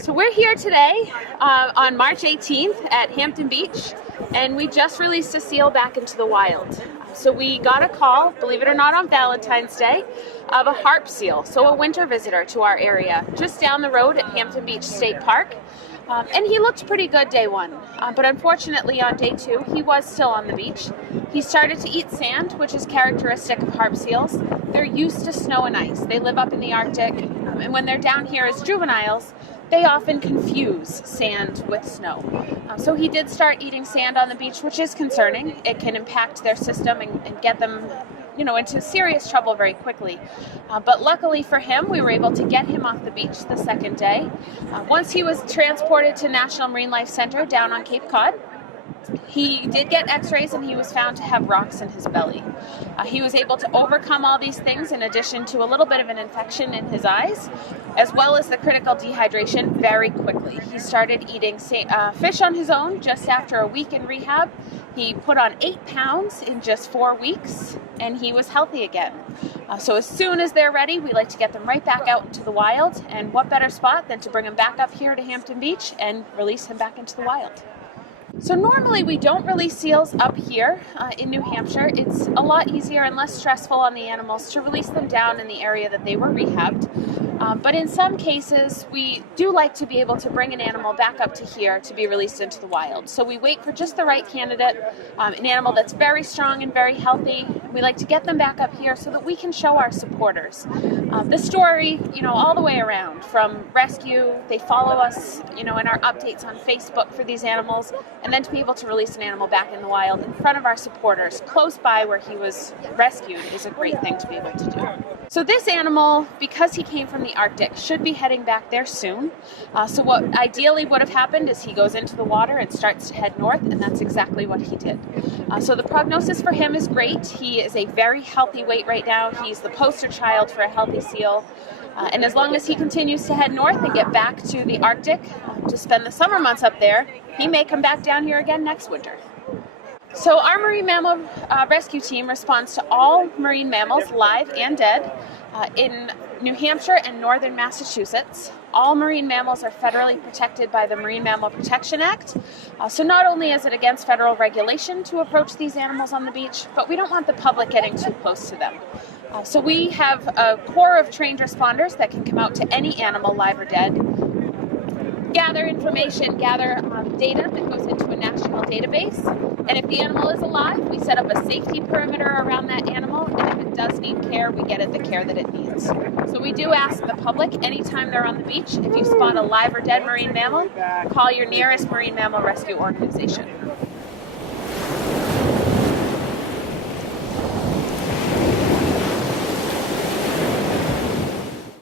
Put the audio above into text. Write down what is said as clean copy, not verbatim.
So we're here today on March 18th at Hampton Beach, and we just released a seal back into the wild. So we got a call, believe it or not, on Valentine's Day of a harp seal, so a winter visitor to our area, just down the road at Hampton Beach State Park. And he looked pretty good day one, but unfortunately on day two, he was still on the beach. He started to eat sand, which is characteristic of harp seals. They're used to snow and ice. They live up in the Arctic, and when they're down here as juveniles, they often confuse sand with snow. So he did start eating sand on the beach, which is concerning. It can impact their system and get them into serious trouble very quickly. But luckily for him, we were able to get him off the beach the second day. Once he was transported to National Marine Life Center down on Cape Cod, he did get x-rays and he was found to have rocks in his belly. He was able to overcome all these things in addition to a little bit of an infection in his eyes, as well as the critical dehydration very quickly. He started eating fish on his own just after a week in rehab. He put on 8 pounds in just 4 weeks, and he was healthy again. So as soon as they're ready, we like to get them right back out into the wild, and what better spot than to bring him back up here to Hampton Beach and release him back into the wild. So normally we don't release seals up here in New Hampshire. It's a lot easier and less stressful on the animals to release them down in the area that they were rehabbed. But in some cases, we do like to be able to bring an animal back up to here to be released into the wild. So we wait for just the right candidate, an animal that's very strong and very healthy. We like to get them back up here so that we can show our supporters the story, all the way around, from rescue. They follow us, in our updates on Facebook for these animals, and then to be able to release an animal back in the wild in front of our supporters, close by where he was rescued, is a great thing to be able to do. So this animal, because he came from the Arctic, should be heading back there soon. So what ideally would have happened is he goes into the water and starts to head north, and that's exactly what he did. So the prognosis for him is great. He is a very healthy weight right now. He's the poster child for a healthy seal. And as long as he continues to head north and get back to the Arctic to spend the summer months up there, he may come back down here again next winter. So our Marine Mammal Rescue team responds to all marine mammals, live and dead, in New Hampshire and northern Massachusetts. All marine mammals are federally protected by the Marine Mammal Protection Act. So not only is it against federal regulation to approach these animals on the beach, but we don't want the public getting too close to them. So we have a corps of trained responders that can come out to any animal, live or dead, gather information, gather data that goes into a national database, and if the animal is alive, we set up a safety perimeter around that animal, and if it does need care, we get it the care that it needs. So we do ask the public, anytime they're on the beach, if you spot a live or dead marine mammal, call your nearest Marine Mammal Rescue organization.